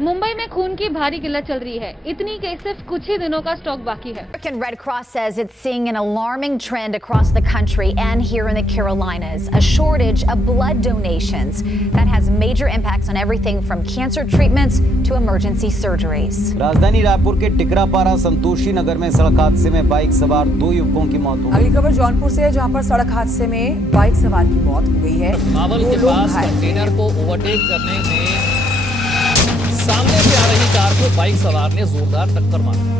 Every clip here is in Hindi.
मुंबई में खून की भारी किल्लत चल रही है, इतनी कि सिर्फ कुछ ही दिनों का स्टॉक बाकी है। American Red Cross says it's seeing an alarming trend across the country and here in the Carolinas, a shortage of blood donations that has major impacts on everything from cancer treatments to emergency surgeries. राजधानी रायपुर के टिकरापारा संतोषी नगर में सड़क हादसे में बाइक सवार 2 युवकों की मौत हो गई। अगली खबर जौनपुर से है, जहां पर सड़क हादसे में बाइक सवार की मौत हो गई है। मावल के पास कंटेनर को ओवरटेक करने में सामने से आ रही कार को बाइक सवार ने जोरदार टक्कर मारी।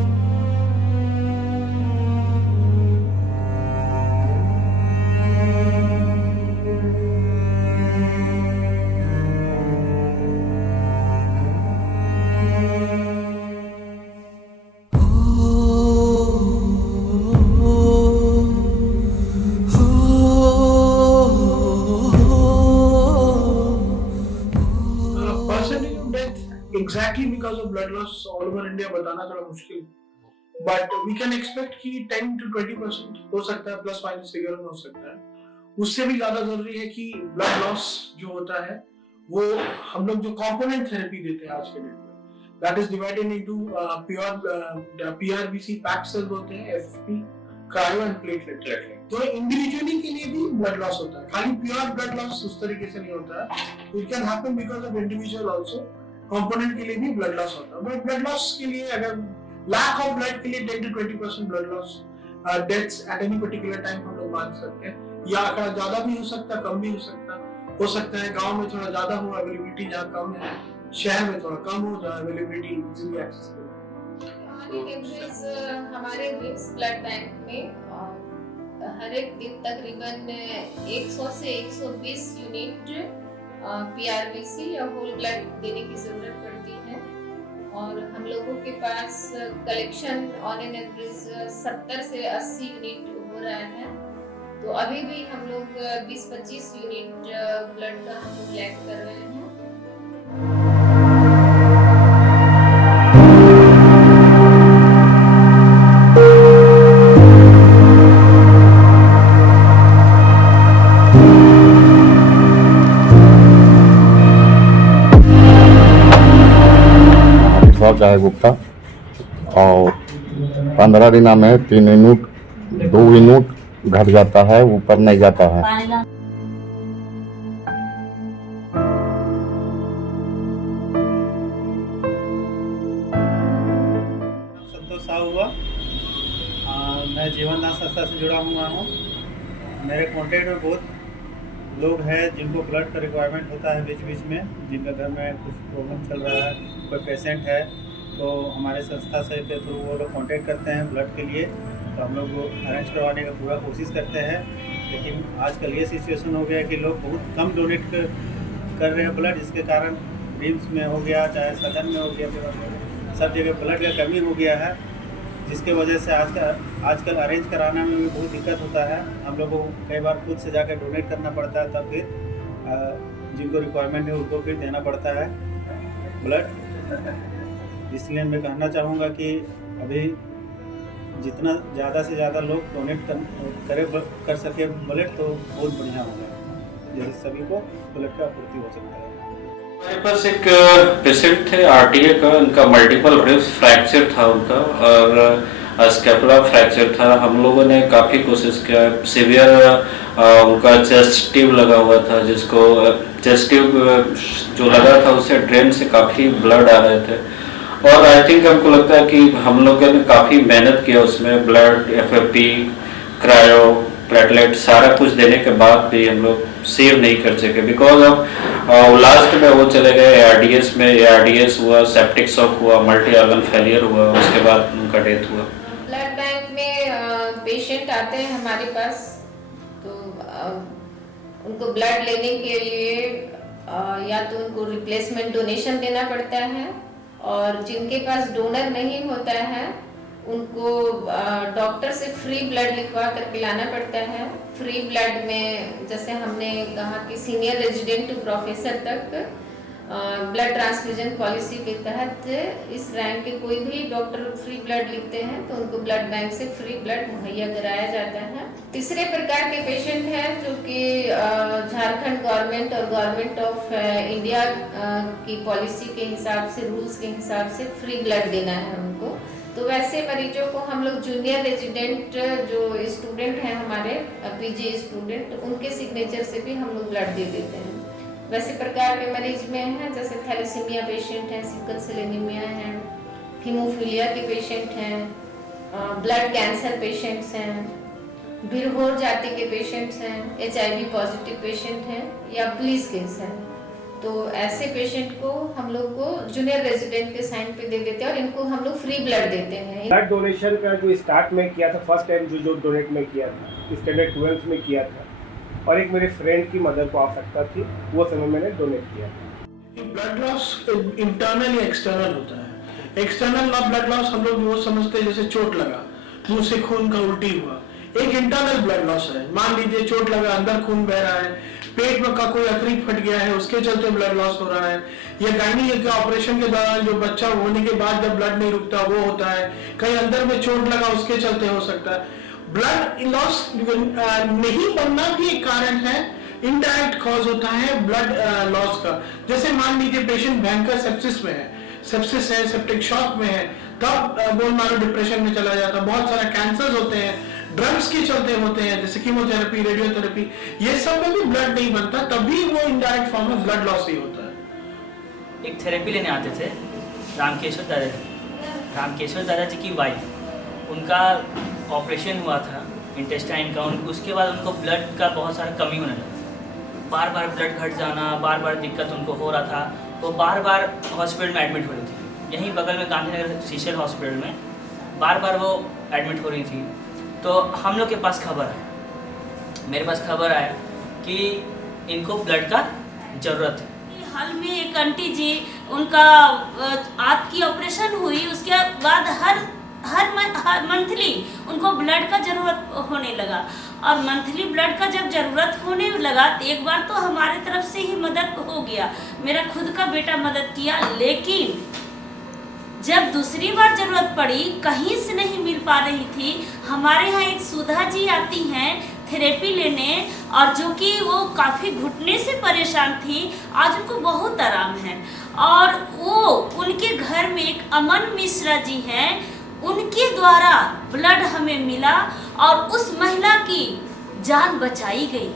Exactly because of blood loss all over India बताना थोड़ा मुश्किल, but we can expect कि 10 to 20% हो सकता है, प्लस माइनस फिगर में हो सकता है। उससे भी ज्यादा जरूरी है कि ब्लड लॉस जो होता है वो हम लोग जो कॉम्पोनेंट थेरेपी देते हैं आज के डेट में, that is divided into pure PRBC packed cells होते हैं, FFP, क्रायो एंड प्लेटलेट। तो इंडिविजुअली के लिए भी ब्लड लॉस होता है, खाली प्योर ब्लड लॉस उस तरीके से नहीं होता है। It can happen because of individual also, component के लिए भी ब्लड लॉस होता है। बट ब्लड लॉस के लिए अगर लैक ऑफ ब्लड के लिए 10 to 20% blood loss deaths at any particular time हम लोग मान सकते हैं। या आंकड़ा ज्यादा भी हो सकता है, कम भी हो सकता है। गांव में थोड़ा ज्यादा हो अवेलेबिलिटी, जहाँ कम है शहर में थोड़ा कम हो, जहाँ अवेलेबिलिटी इजीली एक्सेसिबल। हमारे रिम्स ब्लड बैंक में हर एक दिन तकरीबन 100 से 120 यूनिट PRBC या होल ब्लड देने की जरूरत पड़ती है, और हम लोगों के पास कलेक्शन ऑन एन एवरेज 70 से 80 यूनिट हो रहा है। तो अभी भी हम लोग 20-25 यूनिट ब्लड का हम लोग कलेक्ट कर रहे हैं। चाहे गुप्ता, और 15 दिन में 3 यूनिट 2 यूनिट घट जाता है, ऊपर नहीं जाता है। संतोष साहू हुआ, मैं जीवन दान संस्था से जुड़ा हुआ हूँ। मेरे कॉन्टेक्ट में बहुत लोग हैं जिनको ब्लड का रिक्वायरमेंट होता है बीच बीच में, जिनका घर में कुछ प्रॉब्लम चल रहा है, कोई पेशेंट है, तो हमारे संस्था से के थ्रू वो लोग कांटेक्ट करते हैं ब्लड के लिए। तो हम लोग अरेंज करवाने का पूरा कोशिश करते हैं, लेकिन आजकल ये सिचुएशन हो गया कि लोग बहुत कम डोनेट कर रहे हैं ब्लड, जिसके कारण रिम्स में हो गया, चाहे सदन में हो गया, सब जगह ब्लड का कमी हो गया है, जिसके वजह से आजकल अरेंज कराना में भी बहुत दिक्कत होता है। हम लोगों को कई बार खुद से जाकर डोनेट करना पड़ता है, तब फिर जिनको रिक्वायरमेंट है उनको फिर देना पड़ता है ब्लड। इसलिए मैं कहना चाहूँगा कि अभी जितना ज़्यादा से ज़्यादा लोग डोनेट कर सके ब्लड तो बहुत बढ़िया होगा, जैसे सभी को ब्लड का आपूर्ति हो सकता है। हमारे पास एक पेशेंट थे RTA का, उनका मल्टीपल रिब्स फ्रैक्चर था उनका, और स्कैपुला फ्रैक्चर था। हम लोगों ने काफ़ी कोशिश किया, सीवियर उनका चेस्ट ट्यूब लगा हुआ था, जिसको चेस्ट ट्यूब जो लगा था उससे ड्रेन से काफ़ी ब्लड आ रहे थे। और आई थिंक हमको लगता है कि हम लोगों ने काफ़ी मेहनत किया उसमें, ब्लड, FFP, क्रायो, प्लेटलेट सारा कुछ देने के बाद भी हम लोग सेव नहीं कर सके, बिकॉज ऑफ लास्ट में वो चले गए ARDS में। ARDS हुआ, सेप्टिक शॉक हुआ, मल्टी ऑर्गन फेलियर हुआ, उसके बाद उनका डेथ हुआ। ब्लड बैंक में पेशेंट आते हैं हमारे पास, तो उनको ब्लड लेने के लिए या तो उनको रिप्लेसमेंट डोनेशन देना पड़ता है, और जिनके पास डोनर नहीं होता है उनको डॉक्टर से फ्री ब्लड लिखवा करके लाना पड़ता है। फ्री ब्लड में जैसे हमने कहा कि सीनियर रेजिडेंट टू प्रोफेसर तक ब्लड ट्रांसफ्यूजन पॉलिसी के तहत इस रैंक के कोई भी डॉक्टर फ्री ब्लड लिखते हैं तो उनको ब्लड बैंक से फ्री ब्लड मुहैया कराया जाता है। तीसरे प्रकार के पेशेंट हैं जो कि झारखंड गवर्नमेंट और गवर्नमेंट ऑफ इंडिया की पॉलिसी के हिसाब से, रूल्स के हिसाब से फ्री ब्लड देना है उनको। तो वैसे मरीजों को हम लोग जूनियर रेजिडेंट जो स्टूडेंट हैं हमारे पीजी स्टूडेंट, उनके सिग्नेचर से भी हम लोग ब्लड दे देते हैं। वैसे प्रकार के मरीज में हैं जैसे थैलेसीमिया पेशेंट हैं, सिकल सेल एनीमिया हैं, हीमोफीलिया के पेशेंट हैं, ब्लड कैंसर पेशेंट्स हैं, बिरहोर जाति के पेशेंट्स हैं, HIV पॉजिटिव पेशेंट हैं या पुलिस केस हैं। तो ऐसे पेशेंट को हम लोग को जूनियर रेजिडेंट के साइन पे दे देते हैं और इनको हम लोग फ्री ब्लड देते हैं। ब्लड डोनेशन का जो स्टार्ट में किया था, फर्स्ट टाइम जो डोनेट में किया था, स्टैंडर्ड 12th में किया था, और एक मेरे फ्रेंड की मदर को आवश्यकता थी, वो समय मैंने डोनेट किया था। ब्लड लॉस इंटरनल या एक्सटर्नल होता है। एक्सटर्नल ब्लड लॉस हम लोग वो समझते हैं जैसे चोट लगा, मुंह से खून का उल्टी हुआ। एक इंटरनल ब्लड लॉस है, मान लीजिए चोट लगा, अंदर खून बह रहा है, पेट में का कोई अतरी फट गया है, उसके चलते ब्लड लॉस हो रहा है, या गायनी के ऑपरेशन के दौरान जो बच्चा होने के बाद जब ब्लड नहीं रुकता वो होता है, कहीं अंदर में चोट लगा उसके चलते हो सकता है। ब्लड लॉस नहीं बनना भी एक कारण है, इनडायरेक्ट कॉज होता है ब्लड लॉस का। जैसे मान लीजिए पेशेंट भयंकर सेप्सिस में है, सेप्सिस है, सेप्टिक शॉक में है, तब बोन मैरो डिप्रेशन में चला जाता है। बहुत सारा कैंसर्स होते हैं, ड्रग्स के चलते होते हैं जैसे कीमोथेरेपी, रेडियोथेरेपी, ये सब में भी ब्लड नहीं बनता, तभी वो इनडायरेक्ट फॉर्म में ब्लड लॉस ही होता है। एक थेरेपी लेने आते थे रामकेश्वर दादा जी की वाइफ, उनका ऑपरेशन हुआ था इंटेस्टाइन का, उसके बाद उनको ब्लड का बहुत सारा कमी होने लगा, बार बार ब्लड घट जाना, बार बार दिक्कत उनको हो रहा था, वो बार बार हॉस्पिटल में एडमिट हो रही थी। यहीं बगल में गांधीनगर सीशल हॉस्पिटल में बार बार वो एडमिट हो रही थी। तो हम लोग के पास खबर है, मेरे पास खबर आया कि इनको ब्लड का ज़रूरत है। हाल में एक आंटी जी, उनका आँख की ऑपरेशन हुई, उसके बाद हर मंथली उनको ब्लड का ज़रूरत होने लगा, और मंथली ब्लड का जब ज़रूरत होने लगा तो एक बार तो हमारे तरफ से ही मदद हो गया, मेरा खुद का बेटा मदद किया, लेकिन जब दूसरी बार ज़रूरत पड़ी, कहीं से नहीं मिल पा रही थी। हमारे यहाँ एक सुधा जी आती हैं थेरेपी लेने, और जो कि वो काफ़ी घुटने से परेशान थी, आज उनको बहुत आराम है। और वो उनके घर में एक अमन मिश्रा जी हैं, उनके द्वारा ब्लड हमें मिला और उस महिला की जान बचाई गई,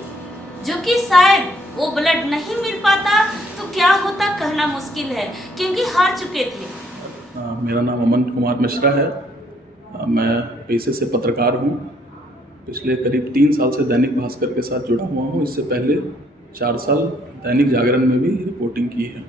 जो कि शायद वो ब्लड नहीं मिल पाता तो क्या होता कहना मुश्किल है, क्योंकि हार चुके थे। मेरा नाम अमन कुमार मिश्रा है, मैं पेशे से पत्रकार हूँ। पिछले करीब 3 साल से दैनिक भास्कर के साथ जुड़ा हुआ हूँ। इससे पहले 4 साल दैनिक जागरण में भी रिपोर्टिंग की है।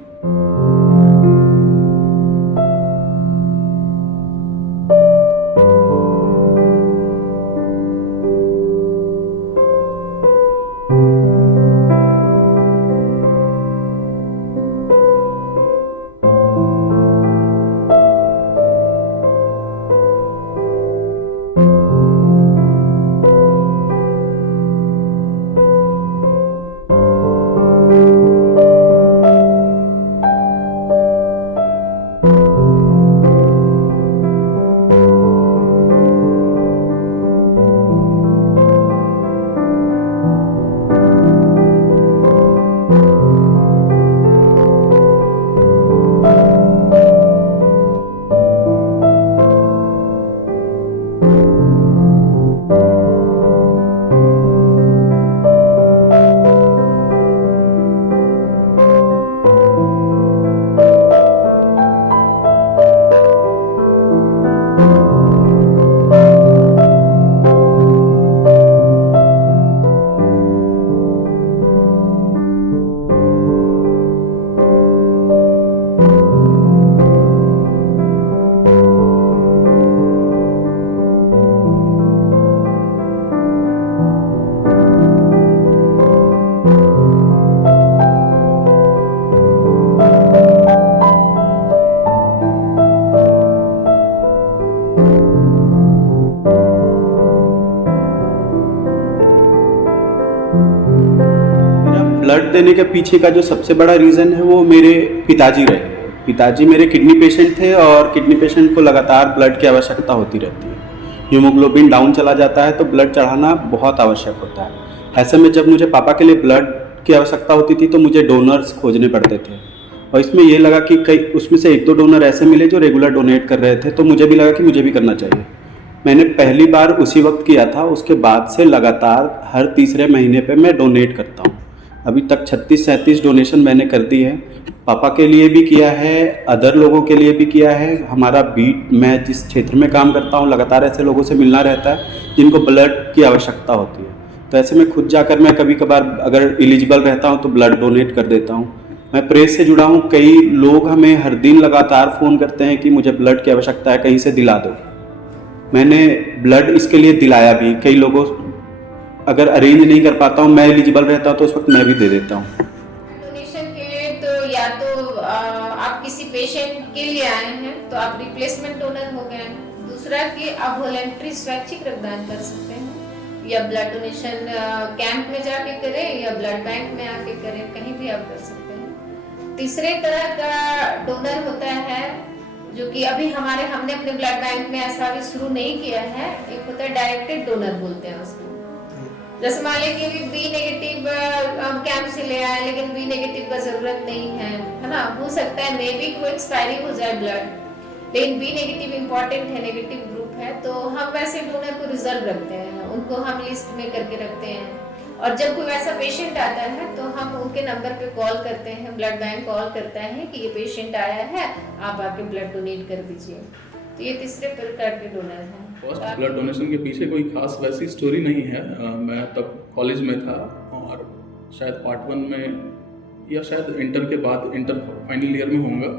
ब्लड देने के पीछे का जो सबसे बड़ा रीज़न है वो मेरे पिताजी रहे। पिताजी मेरे किडनी पेशेंट थे और किडनी पेशेंट को लगातार ब्लड की आवश्यकता होती रहती है। हीमोग्लोबिन डाउन चला जाता है तो ब्लड चढ़ाना बहुत आवश्यक होता है। ऐसे में जब मुझे पापा के लिए ब्लड की आवश्यकता होती थी तो मुझे डोनर्स खोजने पड़ते थे और इसमें ये लगा कि कई उसमें से 1-2 डोनर ऐसे मिले जो रेगुलर डोनेट कर रहे थे, तो मुझे भी लगा कि मुझे भी करना चाहिए। मैंने पहली बार उसी वक्त किया था, उसके बाद से लगातार हर तीसरे महीने पे मैं डोनेट करता हूँ। अभी तक 36-37 डोनेशन मैंने कर दी है। पापा के लिए भी किया है, अदर लोगों के लिए भी किया है। हमारा बीट, मैं जिस क्षेत्र में काम करता हूँ लगातार ऐसे लोगों से मिलना रहता है जिनको ब्लड की आवश्यकता होती है। तो ऐसे में खुद जाकर मैं कभी कभार अगर एलिजिबल रहता हूँ तो ब्लड डोनेट कर देता हूँ। मैं प्रेस से जुड़ा हूँ, कई लोग हमें हर दिन लगातार फ़ोन करते हैं कि मुझे ब्लड की आवश्यकता है, कहीं से दिला दो। मैंने ब्लड इसके लिए दिलाया भी। कई लोगों अगर अरेंज नहीं कर पाता हूँ, मैं एलिजिबल रहता हूँ तो उस वक्त मैं भी दे देता हूँ। डोनेशन के लिए तो या तो आप किसी पेशेंट के लिए आए हैं तो आप रिप्लेसमेंट डोनर हो गए हैं। दूसरा कि आप वॉलंटरी स्वैच्छिक रक्तदान कर सकते हैं, या ब्लड डोनेशन कैंप में जाके करें या ब्लड बैंक में आके करें, कहीं भी आप कर सकते हैं। तीसरे तरह का डोनर होता है जो कि अभी हमने अपने ब्लड बैंक में ऐसा अभी शुरू नहीं किया है। एक होता है डायरेक्टेड डोनर बोलते हैं उसको। जैसे मान लीजिए कि बी नेगेटिव कैंप से ले आए लेकिन बी नेगेटिव का जरूरत नहीं है ना, हो सकता है मे बी कोई एक्सपायरी हो जाए ब्लड, लेकिन बी नेगेटिव इंपॉर्टेंट है, नेगेटिव ग्रुप है, तो हम वैसे डोनर को रिजर्व रखते हैं, उनको हम लिस्ट में करके रखते हैं। और जब कोई वैसा पेशेंट आता है तो हम उनके नंबर पे कॉल करते हैं, ब्लड बैंक कॉल करता है कि ये पेशेंट आया है, आप आके ब्लड डोनेट कर दीजिए। तो ये तीसरे प्रकार के डोनर हैं। फर्स्ट ब्लड डोनेशन के पीछे कोई खास वैसी स्टोरी नहीं है। मैं तब कॉलेज में था और शायद पार्ट 1 में या शायद इंटर के बाद, इंटर फाइनल ईयर में होऊंगा,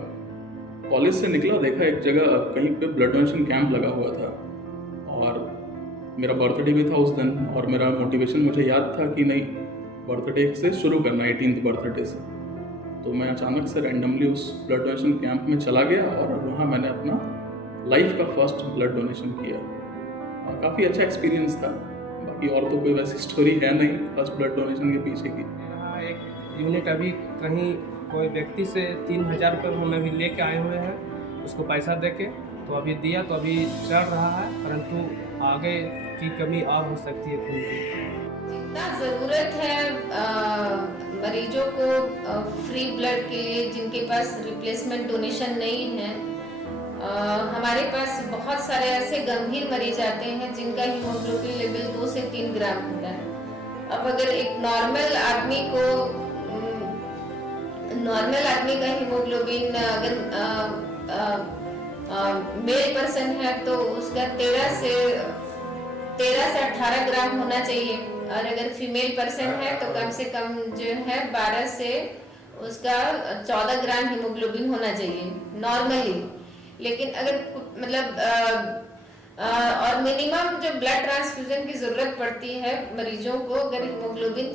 कॉलेज से निकला, देखा एक जगह कहीं पे ब्लड डोनेशन कैंप लगा हुआ था और मेरा बर्थडे भी था उस दिन और मेरा मोटिवेशन मुझे याद था कि नहीं, बर्थडे से शुरू करना, 18th बर्थडे से। तो मैं अचानक से रैंडमली उस ब्लड डोनेशन कैंप में चला गया और वहाँ मैंने अपना लाइफ का फर्स्ट ब्लड डोनेशन किया। काफ़ी अच्छा एक्सपीरियंस था। बाकी और तो कोई वैसी स्टोरी है नहीं फर्स्ट ब्लड डोनेशन के पीछे की। एक यूनिट अभी कहीं कोई व्यक्ति से 3000 रुपये हम अभी लेके आए हुए हैं, उसको पैसा देके तो अभी दिया, तो अभी चल रहा है, परंतु आगे की कमी और हो सकती है खून की। जितना ज़रूरत है मरीजों को फ्री ब्लड के लिए, जिनके पास रिप्लेसमेंट डोनेशन नहीं है, हमारे पास बहुत सारे ऐसे गंभीर मरीज आते हैं जिनका हीमोग्लोबिन लेवल 2 से 3 ग्राम होता है। अब अगर एक नॉर्मल आदमी का हीमोग्लोबिन अगर मेल पर्सन है तो उसका 13 से 18 ग्राम होना चाहिए, और अगर फीमेल पर्सन है तो कम से कम जो है 12 से उसका 14 ग्राम हीमोग्लोबिन होना चाहिए नॉर्मली। लेकिन अगर मतलब और मिनिमम जो ब्लड ट्रांसफ्यूजन की जरूरत पड़ती है मरीजों को अगर हीमोग्लोबिन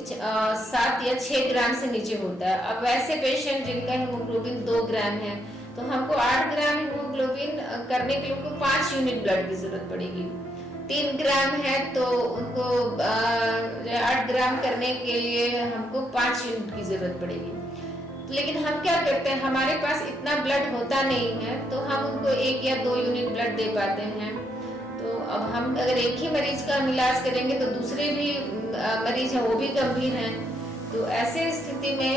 7 या 6 ग्राम से नीचे होता है। अब वैसे पेशेंट जिनका हीमोग्लोबिन 2 ग्राम है तो हमको 8 ग्राम हीमोग्लोबिन करने के लिए उनको 5 यूनिट ब्लड की जरूरत पड़ेगी। 3 ग्राम है तो उनको 8 ग्राम करने के लिए हमको 5 यूनिट की जरूरत पड़ेगी। लेकिन हम क्या करते हैं, हमारे पास इतना ब्लड होता नहीं है तो हम उनको 1 या 2 यूनिट ब्लड दे पाते हैं। तो अब हम अगर एक ही मरीज का इलाज करेंगे तो दूसरे भी मरीज हैं वो भी गंभीर हैं, तो ऐसे स्थिति में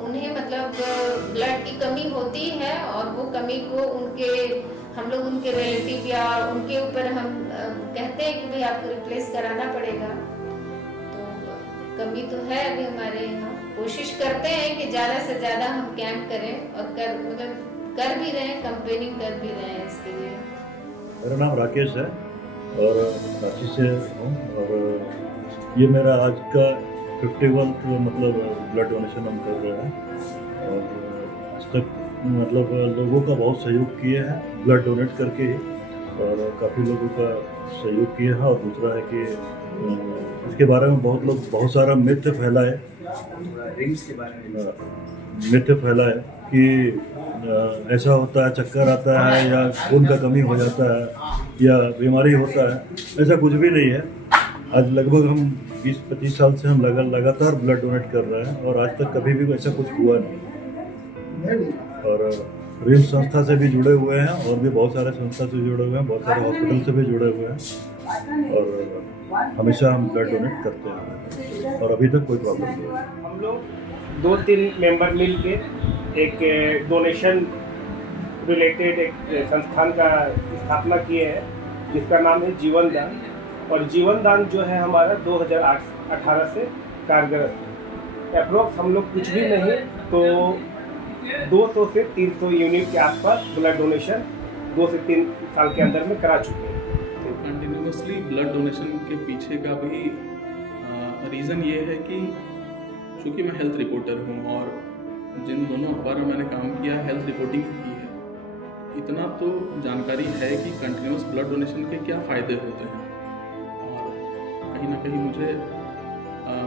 उन्हें मतलब ब्लड की कमी होती है और वो कमी को हम लोग उनके रिलेटिव या उनके ऊपर हम कहते हैं कि भाई आपको रिप्लेस कराना पड़ेगा। तो कमी तो है अभी हमारे यहाँ। कोशिश करते हैं कि ज़्यादा से ज़्यादा हम कैंप करें और कर भी रहे हैं, कंपेनिंग कर भी रहे हैं इसके लिए। मेरा नाम राकेश है और रांची से हूँ और ये मेरा आज का 51 मतलब ब्लड डोनेशन हम कर रहे हैं और आज तक मतलब लोगों का बहुत सहयोग किए हैं ब्लड डोनेट करके ही, और काफ़ी लोगों का सहयोग किए हैं। और दूसरा है कि इसके बारे में बहुत सारा मिथ फैला है, रिंग्स के बारे में मिथ फैला है कि ऐसा होता है, चक्कर आता है या खून का कमी हो जाता है या बीमारी होता है। ऐसा कुछ भी नहीं है। आज लगभग हम 20-25 साल से हम लगातार ब्लड डोनेट कर रहे हैं और आज तक कभी भी ऐसा कुछ हुआ नहीं। और रिम्स संस्था से भी जुड़े हुए हैं और भी बहुत सारे संस्था से जुड़े हुए हैं, बहुत सारे हॉस्पिटल से भी जुड़े हुए हैं और हमेशा हम ब्लड डोनेट करते हैं और अभी तक कोई प्रॉब्लम नहीं है। हम लोग 2-3 मेंबर मिल के एक डोनेशन रिलेटेड एक संस्थान का स्थापना किए हैं जिसका नाम है जीवन दान। और जीवन दान जो है हमारा 2018 से कार्यरत है। अप्रोक्स हम लोग कुछ भी नहीं तो 200 से 300 यूनिट के आसपास ब्लड डोनेशन 2 से 3 साल के अंदर में करा चुके हैं। कंटिन्यूसली ब्लड डोनेशन के पीछे का भी रीज़न ये है कि चूँकि मैं हेल्थ रिपोर्टर हूँ और जिन दोनों अखबारों में मैंने काम किया हेल्थ रिपोर्टिंग की है, इतना तो जानकारी है कि कंटिन्यूस ब्लड डोनेशन के क्या फ़ायदे होते हैं। और कहीं ना कहीं मुझे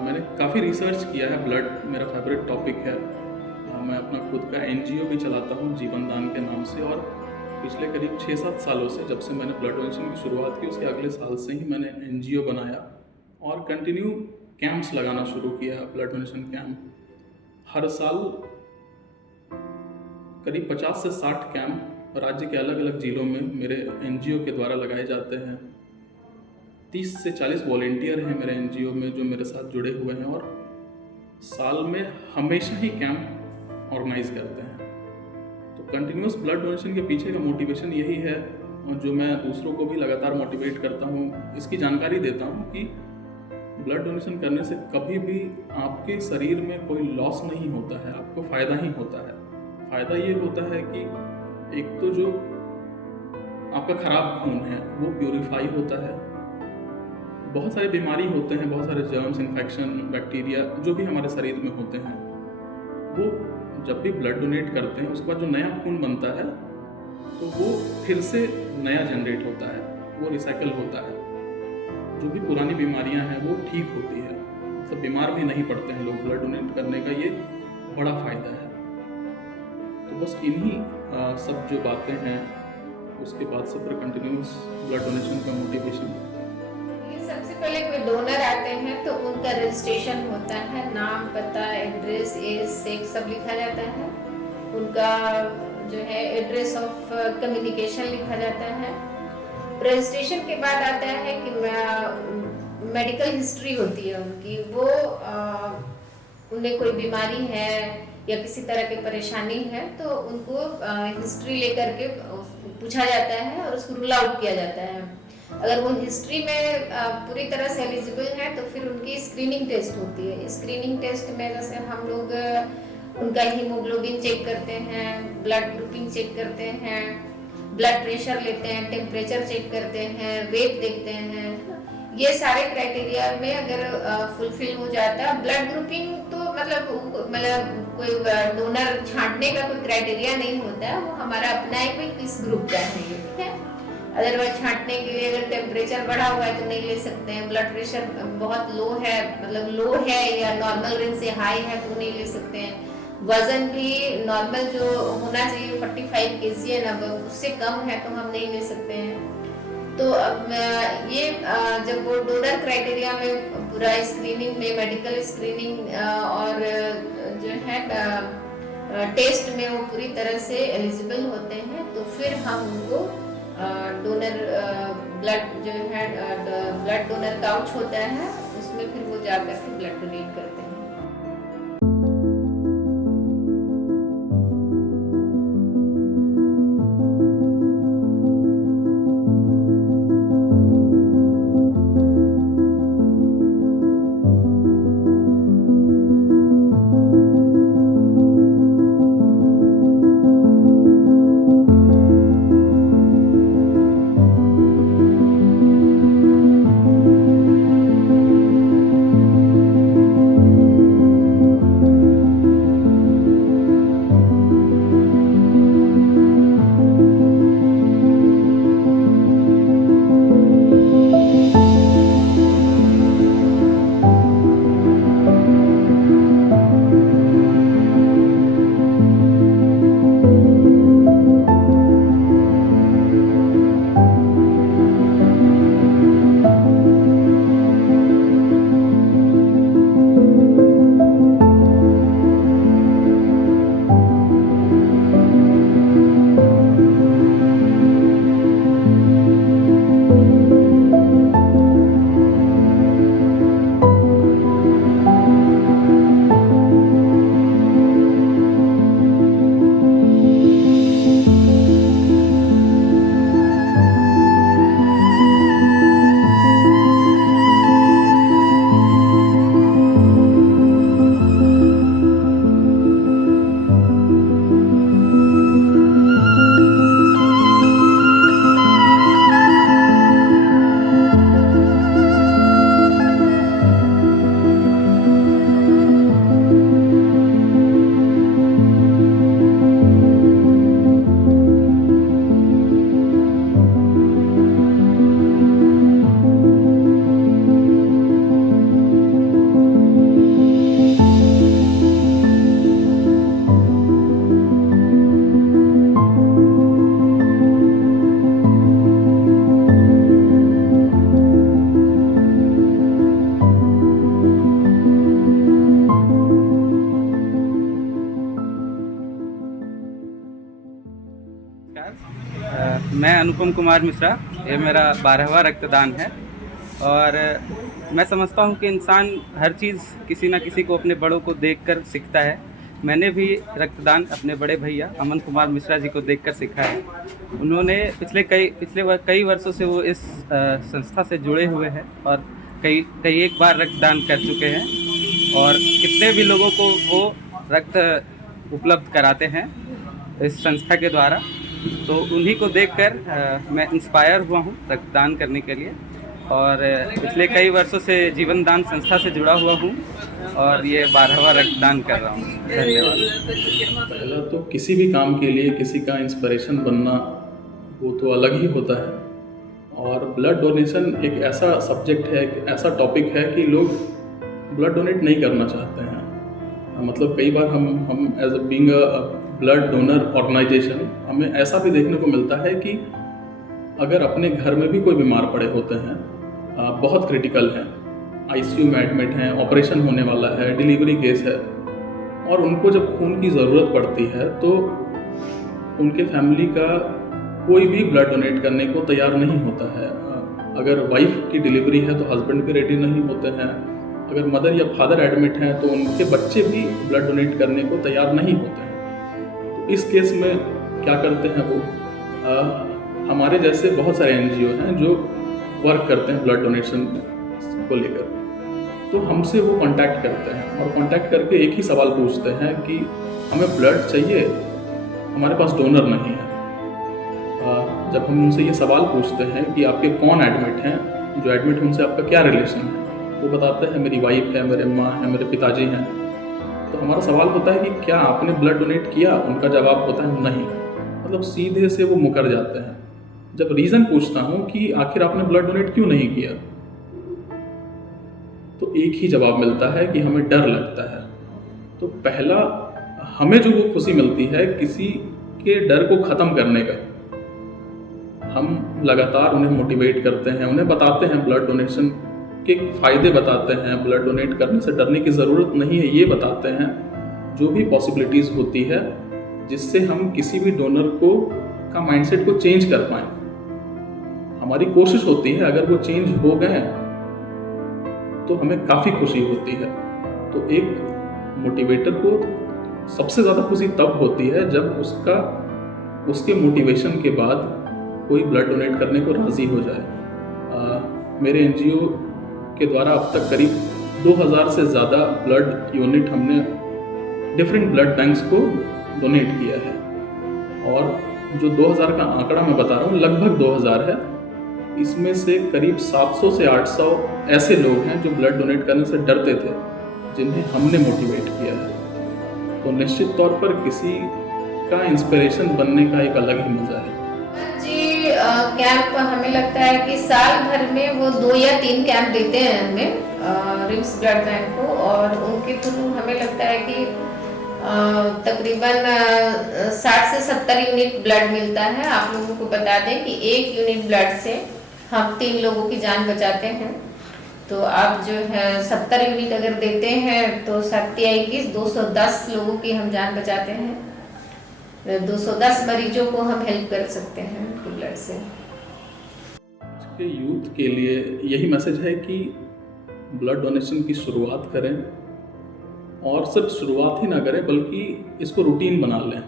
मैंने काफ़ी रिसर्च किया है, ब्लड मेरा फेवरेट टॉपिक है। मैं अपना खुद का NGO भी चलाता हूँ जीवन दान के नाम से और पिछले करीब 6-7 सालों से जब से मैंने ब्लड डोनेशन की शुरुआत की उसके अगले साल से ही मैंने NGO बनाया और कंटिन्यू कैंप्स लगाना शुरू किया, ब्लड डोनेशन कैंप। हर साल करीब 50 से 60 कैंप राज्य के अलग अलग जिलों में मेरे NGO के द्वारा लगाए जाते हैं। 30 से 40 वॉलेंटियर हैं मेरे NGO में जो मेरे साथ जुड़े हुए हैं और साल में हमेशा ही कैंप ऑर्गेनाइज करते हैं। तो कंटिन्यूस ब्लड डोनेशन के पीछे का मोटिवेशन यही है और जो मैं दूसरों को भी लगातार मोटिवेट करता हूँ, इसकी जानकारी देता हूँ कि ब्लड डोनेशन करने से कभी भी आपके शरीर में कोई लॉस नहीं होता है, आपको फ़ायदा ही होता है। फ़ायदा ये होता है कि एक तो जो आपका ख़राब खून है वो प्यूरिफाई होता है। बहुत सारी बीमारी होते हैं, बहुत सारे जर्म्स, इन्फेक्शन, बैक्टीरिया जो भी हमारे शरीर में होते हैं, वो जब भी ब्लड डोनेट करते हैं उसके बाद जो नया खून बनता है तो वो फिर से नया जनरेट होता है, वो रिसाइकल होता है। जो भी पुरानी बीमारियां हैं वो ठीक होती है, सब बीमार भी नहीं पड़ते हैं लोग। ब्लड डोनेट करने का ये बड़ा फ़ायदा है। तो बस इन्हीं सब जो बातें हैं उसके बाद से फिर कंटिन्यूस ब्लड डोनेशन का मोटिवेशन। सबसे पहले कोई डोनर आते हैं तो उनका रजिस्ट्रेशन होता है, नाम, पता, एड्रेस, एज, सेक्स सब लिखा जाता है। उनका जो है एड्रेस ऑफ कम्युनिकेशन लिखा जाता है। रजिस्ट्रेशन के बाद आता है कि मेडिकल हिस्ट्री होती है उनकी, वो उन्हें कोई बीमारी है या किसी तरह की परेशानी है तो उनको हिस्ट्री लेकर के पूछा जाता है और उसको रूल आउट किया जाता है। अगर वो हिस्ट्री में पूरी तरह से एलिजिबल है तो फिर उनकी स्क्रीनिंग टेस्ट होती है। स्क्रीनिंग टेस्ट में जैसे हम लोग उनका हीमोग्लोबिन चेक करते हैं, ब्लड ग्रुपिंग चेक करते हैं, ब्लड प्रेशर लेते हैं, टेम्परेचर चेक करते हैं, वेट देखते हैं। ये सारे क्राइटेरिया में अगर फुलफिल हो जाता है, ब्लड ग्रुपिंग तो मतलब कोई डोनर छांटने का कोई क्राइटेरिया नहीं होता है, वो हमारा अपना है कोई किस ग्रुप का है, ठीक है। अदरवाइज छांटने के लिए अगर टेम्परेचर बढ़ा हुआ है तो नहीं ले सकते हैं, ब्लड प्रेशर बहुत लो है, मतलब लो है या नॉर्मल रेंज से हाई है तो नहीं ले सकते हैं। वजन भी नॉर्मल जो होना चाहिए 45 kg है ना, उससे कम है तो हम नहीं ले सकते हैं। तो अब ये जब वो डोनर क्राइटेरिया में पूरा स्क्रीनिंग में मेडिकल स्क्रीनिंग और जो है टेस्ट में वो पूरी तरह से एलिजिबल होते हैं तो फिर हम उनको डोनर ब्लड जो है ब्लड डोनर काउच होता है उसमें फिर वो जाकर के ब्लड डोनेट करते हैं। अनुपम कुमार मिश्रा। ये मेरा 12वां रक्तदान है और मैं समझता हूँ कि इंसान हर चीज़ किसी न किसी को अपने बड़ों को देखकर सीखता है। मैंने भी रक्तदान अपने बड़े भैया अमन कुमार मिश्रा जी को देखकर सीखा है। उन्होंने पिछले कई वर्षों से वो इस संस्था से जुड़े हुए हैं और कई एक बार रक्तदान कर चुके हैं और कितने भी लोगों को वो रक्त उपलब्ध कराते हैं इस संस्था के द्वारा। तो उन्हीं को देखकर मैं इंस्पायर हुआ हूँ रक्तदान करने के लिए और पिछले कई वर्षों से जीवन दान संस्था से जुड़ा हुआ हूँ और ये 12वां रक्तदान कर रहा हूँ। धन्यवाद। पहला तो किसी भी काम के लिए किसी का इंस्पिरेशन बनना वो तो अलग ही होता है और ब्लड डोनेशन एक ऐसा सब्जेक्ट है, एक ऐसा टॉपिक है कि लोग ब्लड डोनेट नहीं करना चाहते हैं। मतलब कई बार हम as being a blood donor organisation हमें ऐसा भी देखने को मिलता है कि अगर अपने घर में भी कोई बीमार पड़े होते हैं, बहुत क्रिटिकल हैं, आईसीयू में एडमिट हैं, ऑपरेशन होने वाला है, डिलीवरी केस है और उनको जब खून की ज़रूरत पड़ती है तो उनके फैमिली का कोई भी ब्लड डोनेट करने को तैयार नहीं होता है। अगर वाइफ की डिलीवरी है तो हस्बैंड भी रेडी नहीं होते हैं। अगर मदर या फादर एडमिट हैं तो उनके बच्चे भी ब्लड डोनेट करने को तैयार नहीं होते हैं। तो इस केस में क्या करते हैं वो, हमारे जैसे बहुत सारे एनजीओ हैं जो वर्क करते हैं ब्लड डोनेशन को लेकर, तो हमसे वो कांटेक्ट करते हैं और कांटेक्ट करके एक ही सवाल पूछते हैं कि हमें ब्लड चाहिए, हमारे पास डोनर नहीं है। जब हम उनसे ये सवाल पूछते हैं कि आपके कौन एडमिट हैं, जो एडमिट हैं उनसे आपका क्या रिलेशन है, वो बताते हैं मेरी वाइफ है, मेरे माँ है, मेरे पिताजी हैं। तो हमारा सवाल होता है कि क्या आपने ब्लड डोनेट किया? उनका जवाब होता है नहीं। मतलब सीधे से वो मुकर जाते हैं। जब रीज़न पूछता हूँ कि आखिर आपने ब्लड डोनेट क्यों नहीं किया, तो एक ही जवाब मिलता है कि हमें डर लगता है। तो पहला हमें जो वो खुशी मिलती है किसी के डर को ख़त्म करने का, हम लगातार उन्हें मोटिवेट करते हैं, उन्हें बताते हैं ब्लड डोनेशन के फ़ायदे बताते हैं, ब्लड डोनेट करने से डरने की ज़रूरत नहीं है, ये बताते हैं जो भी पॉसिबिलिटीज़ होती है जिससे हम किसी भी डोनर का माइंडसेट को चेंज कर पाएँ। हमारी कोशिश होती है, अगर वो चेंज हो गए तो हमें काफ़ी खुशी होती है। तो एक मोटिवेटर को सबसे ज़्यादा खुशी तब होती है जब उसके मोटिवेशन के बाद कोई ब्लड डोनेट करने को राज़ी हो जाए। मेरे एनजीओ के द्वारा अब तक करीब 2000 से ज़्यादा ब्लड यूनिट हमने डिफरेंट ब्लड बैंक्स को डोनेट किया है और जो 2000 का आंकड़ा मैं बता रहा हूँ लगभग 2000 है। इसमें से करीब 700 से 800 ऐसे लोग हैं जो ब्लड डोनेट करने से डरते थे, जिन्हें हमने मोटिवेट किया है। तो निश्चित तौर पर किसी का इंस्पिरेशन बनने का एक अलग ही मज़ा है। कैंप हमें लगता है कि साल भर में वो 2 या 3 कैंप देते हैं हमें रिम्स ब्लड बैंक को और उनके थ्रू हमें लगता है कि तकरीबन 60 से 70 यूनिट ब्लड मिलता है। आप लोगों को बता दें कि 1 यूनिट ब्लड से हम 3 लोगों की जान बचाते हैं। तो आप जो है 70 यूनिट अगर देते हैं तो 7 या 21 210 लोगों की हम जान बचाते हैं। 210 मरीजों को हम हेल्प कर सकते हैं उनके ब्लड से। के यूथ के लिए यही मैसेज है कि ब्लड डोनेशन की शुरुआत करें और सिर्फ शुरुआत ही ना करें बल्कि इसको रूटीन बना लें।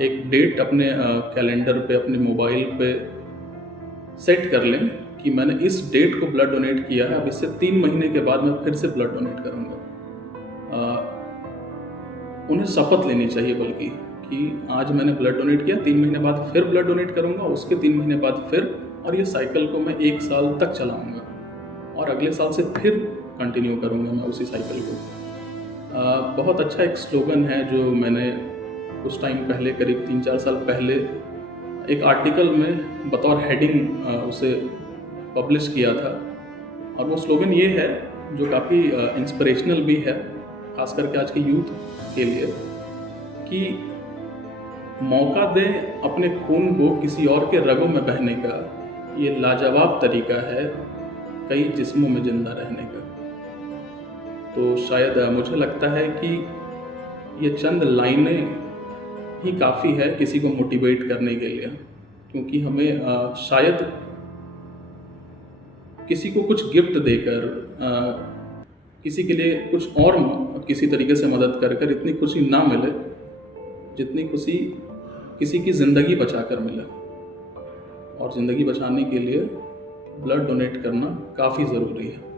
एक डेट अपने कैलेंडर पे, अपने मोबाइल पे सेट कर लें कि मैंने इस डेट को ब्लड डोनेट किया है, अब इससे 3 महीने के बाद मैं फिर से ब्लड डोनेट करूँगा। उन्हें शपथ लेनी चाहिए बल्कि कि आज मैंने ब्लड डोनेट किया, 3 महीने बाद फिर ब्लड डोनेट करूँगा, उसके 3 महीने बाद फिर, और ये साइकिल को मैं 1 साल तक चलाऊँगा और अगले साल से फिर कंटिन्यू करूँगा मैं उसी साइकिल को। बहुत अच्छा एक स्लोगन है जो मैंने कुछ टाइम पहले, करीब 3-4 साल पहले एक आर्टिकल में बतौर हेडिंग उसे पब्लिश किया था और वो स्लोगन ये है जो काफ़ी इंस्पिरेशनल भी है, खास करके आज के यूथ के लिए, कि मौका दें अपने खून को किसी और के रगों में बहने का, ये लाजवाब तरीका है कई जिस्मों में जिंदा रहने का। तो शायद मुझे लगता है कि ये चंद लाइनें ही काफ़ी है किसी को मोटिवेट करने के लिए क्योंकि हमें शायद किसी को कुछ गिफ्ट देकर किसी के लिए कुछ और किसी तरीके से मदद कर कर इतनी खुशी ना मिले जितनी खुशी किसी की ज़िंदगी बचाकर मिले। और ज़िंदगी बचाने के लिए ब्लड डोनेट करना काफ़ी ज़रूरी है।